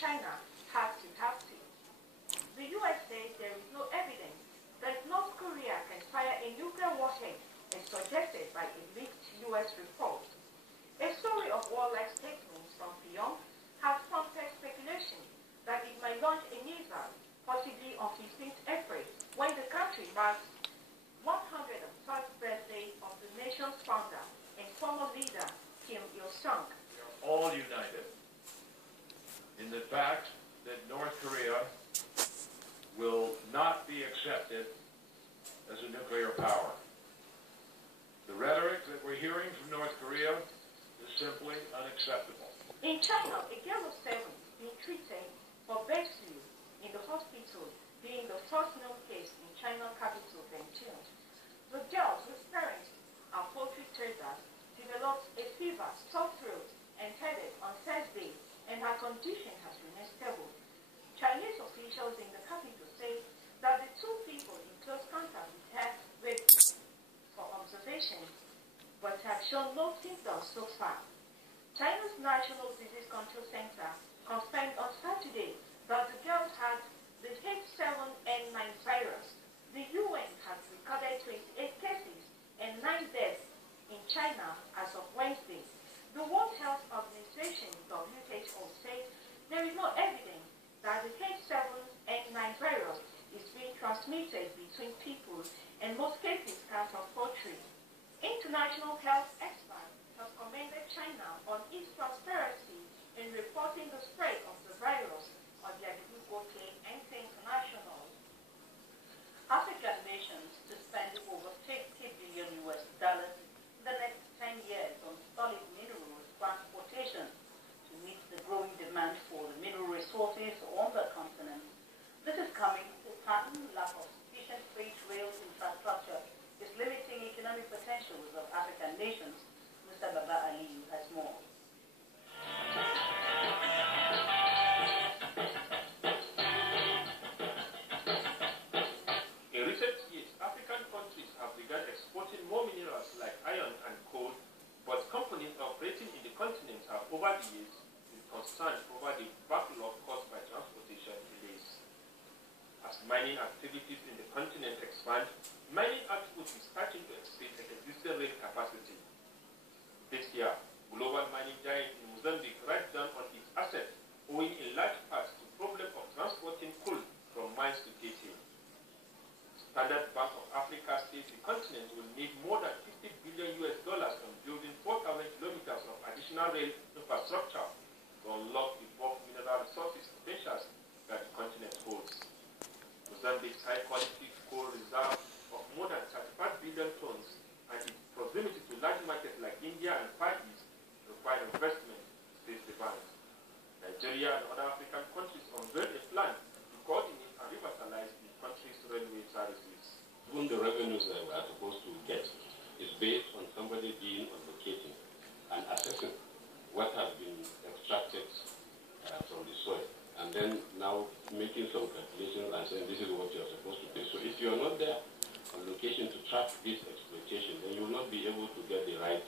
China had to have to. The US says there is no evidence that North Korea can fire a nuclear warhead as suggested by a leaked US report. A story of warlike statements from Pyongyang has prompted speculation that it might launch a missile, possibly on 15th April, when the country marks 103rd birthday of the nation's founder and former leader, Kim Il-sung. We are all united in the fact that North Korea will not be accepted as a nuclear power. The rhetoric that we're hearing from North Korea is simply unacceptable. In China, a girl of 7 is being treated for bird flu in the hospital, being the first known case in China's capital, Beijing. The girl, whose parents are poultry traders, developed a fever, sore throat, and headache on Thursday, and her condition has remained stable. Chinese officials in the capital say that the 2 people in close contact with her were for observation, but have shown no symptoms so far. China's National Disease Control Center confirmed on Saturday that the girls had the H7N9 virus. The UN has recorded 28 cases and 9 deaths in China as of Wednesday. The World Health Organization, WHO, says there is no evidence that the H7N9 virus is being transmitted between people, and most cases come from poultry. International health experts have commended China on its transparency in reporting the spread of the virus on their UK NTA International. African nations to spend over $50 billion in the next 10 years on solid minerals transportation to meet the growing demand for the mineral resources on the continent. This is coming to pattern lack of sufficient freight rail infrastructure is limiting economic potentials of African nations. Mr. Baba Aliyu has more. In recent years, African countries have begun exporting more minerals like iron and coal, but companies operating in the continent have over the years been concerned over the backlog caused by transportation delays. As mining activities in the continent expand, mining output is starting to exceed existing rail capacity. This year, global mining giant in Mozambique writes down on its assets, owing in large part to the problem of transporting coal from mines to KT. Standard Bank of Africa says the continent will need more than $50 billion on building 4,000 kilometers of additional rail infrastructure to unlock the bulk mineral resources potentials that the continent holds. Mozambique's high-quality coal reserve of more than 35 billion tons and its proximity to large markets like India and Far East require investment, says the bank. Nigeria and other African countries unveiled a plan to coordinate and revitalize the country's railway services. Even the revenues that we are supposed to get is based on somebody being on locating and assessing what has been extracted from the soil, and then now making some calculations and saying this is what you are supposed to pay. So if you are not there on location to track this exploitation, then you will not be able to get the right